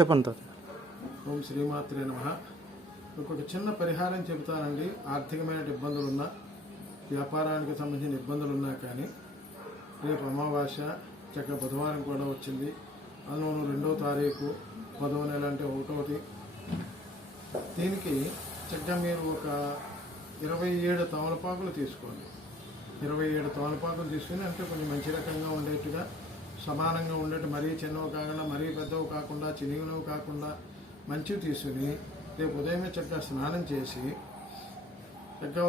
చెప్పండి తాత. ఓం శ్రీమాత్రే నమః. ఇంకొక చిన్న పరిహారం చెబుతానండి. ఆర్థికమైన ఇబ్బందులున్నా, వ్యాపారానికి సంబంధించిన ఇబ్బందులున్నా కానీ రేపు అమావాస్య, చక్కగా బుధవారం కూడా వచ్చింది. అందులోనూ 2వ తారీఖు 10వ నెల అంటే 1వది. దీనికి చక్కగా మీరు ఒక 27 తమలపాకులు తీసుకోండి. 27 తమలపాకులు తీసుకుని, అంటే కొంచెం మంచి రకంగా ఉండేట్టుగా, సమానంగా ఉండేట్టు, మరీ చిన్నవి కాకుండా మరీ పెద్దవి కాకుండా చిన్నవి కాకుండా మంచివి తీసుకుని రేపు ఉదయమే చక్కగా స్నానం చేసి చక్కగా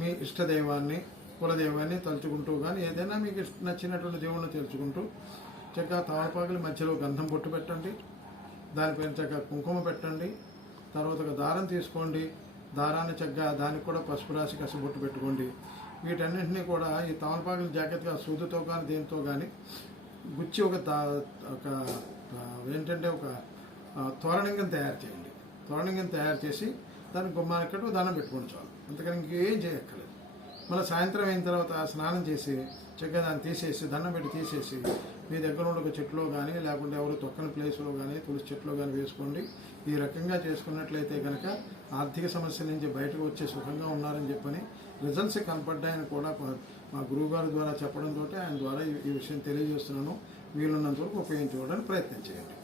మీ ఇష్టదైవాన్ని, కులదైవాన్ని తలుచుకుంటూ కానీ ఏదైనా మీకు నచ్చినటువంటి దేవుణ్ణి తెలుసుకుంటూ చక్కగా తమలపాకుల మధ్యలో గంధం బొట్టు పెట్టండి. దానిపైన చక్కగా కుంకుమ పెట్టండి. తర్వాత ఒక దారం తీసుకోండి. దారాన్ని చక్కగా దానికి కూడా పసుపు రాసి కసబొట్టు పెట్టుకోండి. వీటన్నింటినీ కూడా ఈ తమలపాకుల జాగ్రత్తగా సూదితో కానీ దేంతో కానీ గుచ్చి ఒక ఏంటంటే ఒక తోరణంగా తయారు చేయండి. తోరణంగా తయారు చేసి దానికి గుమ్మానికి కట్టు దండం పెట్టుకోండి చాలు. అంతకని ఇంకేం చేయక్కర్లేదు. మళ్ళీ సాయంత్రం అయిన తర్వాత స్నానం చేసి చక్కగా దాన్ని తీసేసి, దండం పెట్టి తీసేసి మీ దగ్గర ఉన్న ఒక చెట్లో కానీ, లేకుంటే ఎవరు తొక్కని ప్లేస్లో కానీ, తులసి చెట్లో కానీ వేసుకోండి. ఈ రకంగా చేసుకున్నట్లయితే కనుక ఆర్థిక సమస్య నుంచి బయటకు వచ్చే సుఖంగా ఉన్నారని చెప్పని రిజల్ట్స్ కనపడ్డాయని కూడా మా గురువుగారి ద్వారా చెప్పడంతో ఆయన ద్వారా ఈ విషయం తెలియజేస్తున్నాను. వీలున్నంత వరకు ఉపయోగించుకోవడానికి ప్రయత్నం చేయండి.